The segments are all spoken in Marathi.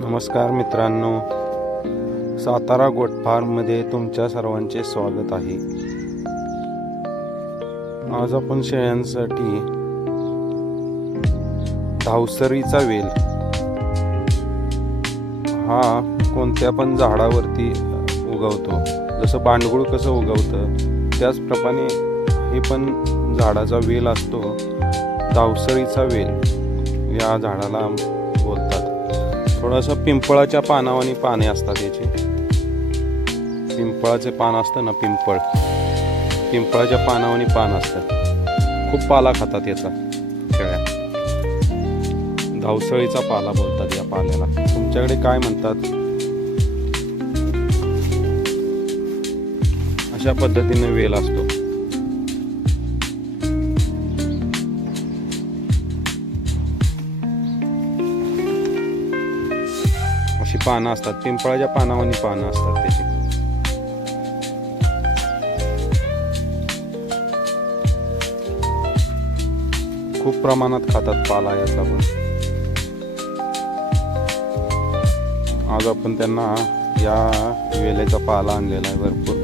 नमस्कार मित्रांनो. सातारा गोट फार्ममध्ये तुमच्या सर्वांचे स्वागत आहे. आज आपण शेळ्यांसाठी धावसरीचा वेल. हा कोणत्या पण झाडावरती उगवतो. जसं बांडगुळ कसं उगवतं त्याचप्रमाणे हे पण झाडाचा वेल असतो. धावसरीचा वेल. या झाडाला थोडासा पिंपळाच्या पानावानी पाने असतात याचे. पिंपळाचे पान असतं ना पिंपळ. पिंपळाच्या पानावानी पान असतं. खूप पाला खातात याचा शेळ्या. धावसळीचा पाला बोलतात या पाल्याला. तुमच्याकडे काय म्हणतात? अशा पद्धतीने वेल असतो. अशी पानं असतात पिंपळाच्या पानावानी पानं असतात त्याची. खूप प्रमाणात खातात पाला याचा पण. आज आपण त्यांना या वेलेचा पाला आणलेला आहे भरपूर.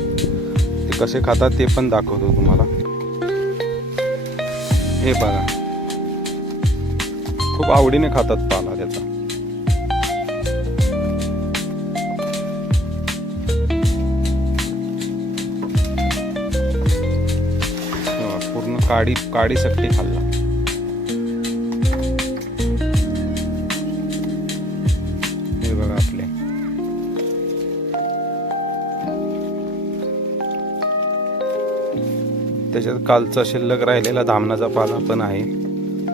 ते कसे खातात ते पण दाखवतो तुम्हाला. हे बघा. खूप आवडीने खातात पाला त्याचा. काडी काडी सकटी खाल्ला. हे बघा आपले. त्याच्यात कालचा शिल्लक राहिलेला धामणाचा पाला पण आहे.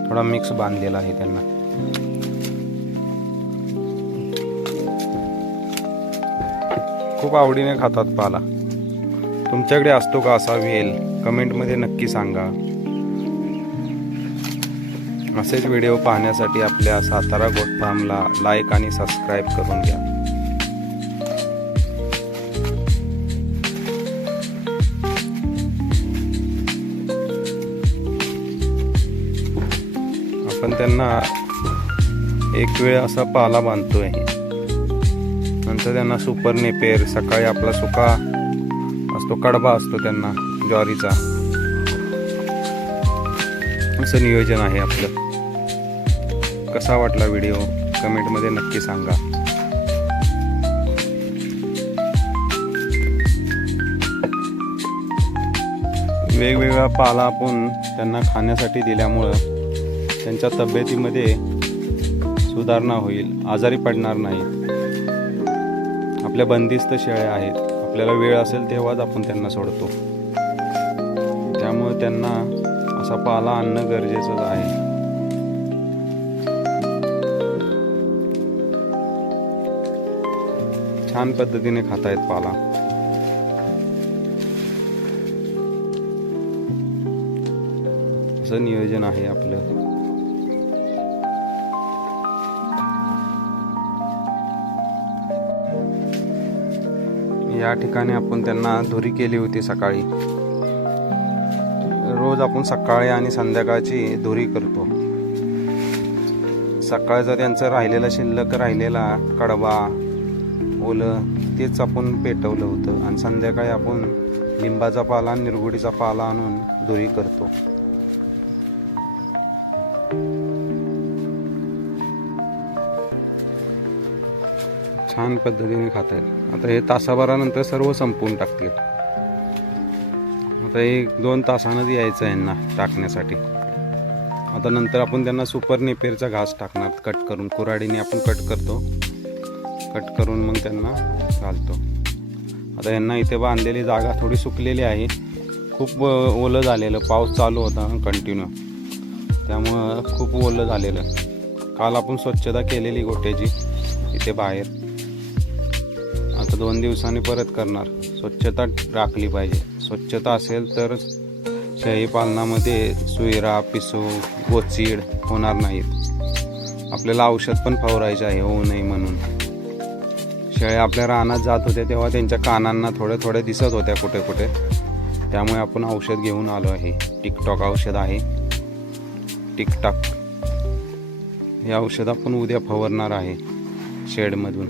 थोडा मिक्स बांधलेला आहे त्यांना. खूप आवडीने खातात पाला. तुमच्याकडे असतो का असा वेल? कमेंटमध्ये नक्की सांगा. असेच व्हिडिओ पाहण्यासाठी आपल्या सातारा गोट फार्मला लाईक आणि सबस्क्राईब करून घ्या. आपण त्यांना एक वेळ असा पाला बांधतोय. नंतर त्यांना सुपर नेपेर सकाळी आपला सुका असतो कडबा असतो त्यांना ज्वारीचा. असं नियोजन आहे आपलं. कसा वाटला व्हिडिओ कमेंटमध्ये नक्की सांगा. वेगवेगळा पाला आपण त्यांना खाण्यासाठी दिल्यामुळं त्यांच्या तब्येतीमध्ये सुधारणा होईल आजारी पडणार नाहीत. आपल्या बंदिस्त शेळ्या आहेत. आपल्याला वेळ असेल तेव्हाच आपण त्यांना सोडतो. त्यामुळे त्यांना असा पाला आणणं गरजेचं आहे. छान पद्धतीने खातायत पाला. असं नियोजन आहे आपलं. या ठिकाणी आपण त्यांना धुरी केली होती सकाळी. रोज आपण सकाळी आणि संध्याकाळची धुरी करतो. सकाळचा त्यांचं राहिलेला शिल्लक राहिलेला कडबा ओलं तेच आपण पेटवलं होतं. आणि संध्याकाळी आपण लिंबाचा पाला आणि निरगुडीचा पाला आणून धुरी करतो. छान पद्धतीने खात आहेत आता हे तासाभरानंतर सर्व संपवून टाकतील. आता एक दोन तासानं यायचं आहे यांना टाकण्यासाठी. आता नंतर आपण त्यांना सुपर नेपेरचा घास टाकणार कट करून. कुऱ्हाडीने आपण कट करतो. कट करून मग त्यांना घालतो. आता यांना इथे बांधलेली जागा थोडी सुकलेली आहे. खूप ओलं झालेलं. पाऊस चालू होता कंटिन्यू त्यामुळं खूप ओलं झालेलं. काल आपण स्वच्छता केलेली गोट्याची इथे बाहेर. आता दोन दिवसांनी परत करणार. स्वच्छता राखली पाहिजे. स्वच्छता असेल तर शेळी पालनामध्ये सुईरा पिसू गोचीड होणार नाहीत. आपल्याला औषध पण फवारायचे आहे. होऊ नये म्हणून. शेळ्या आपल्या रानात जात होत्या तेव्हा त्यांच्या कानांना थोड्या थोड्या दिसत होत्या कुठे कुठे. त्यामुळे आपण औषध घेऊन आलो आहे. टिकटॉक औषध आहे. टिकटॉक. हे औषध आपण उद्या फवारणार आहे शेडमधून.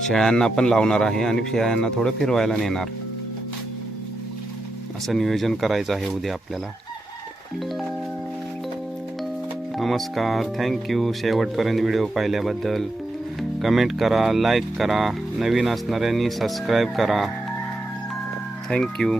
शेळ्यांना पण लावणार आहे आणि शेळ्यांना थोडं फिरवायला नेणार. असं नियोजन करायचं आहे उद्या आपल्याला. नमस्कार. थँक्यू. शेवटपर्यंत व्हिडिओ पाहिल्याबद्दल. कमेंट करा लाईक करा नवीन असणाऱ्यांनी सबस्क्राईब करा. थँक्यू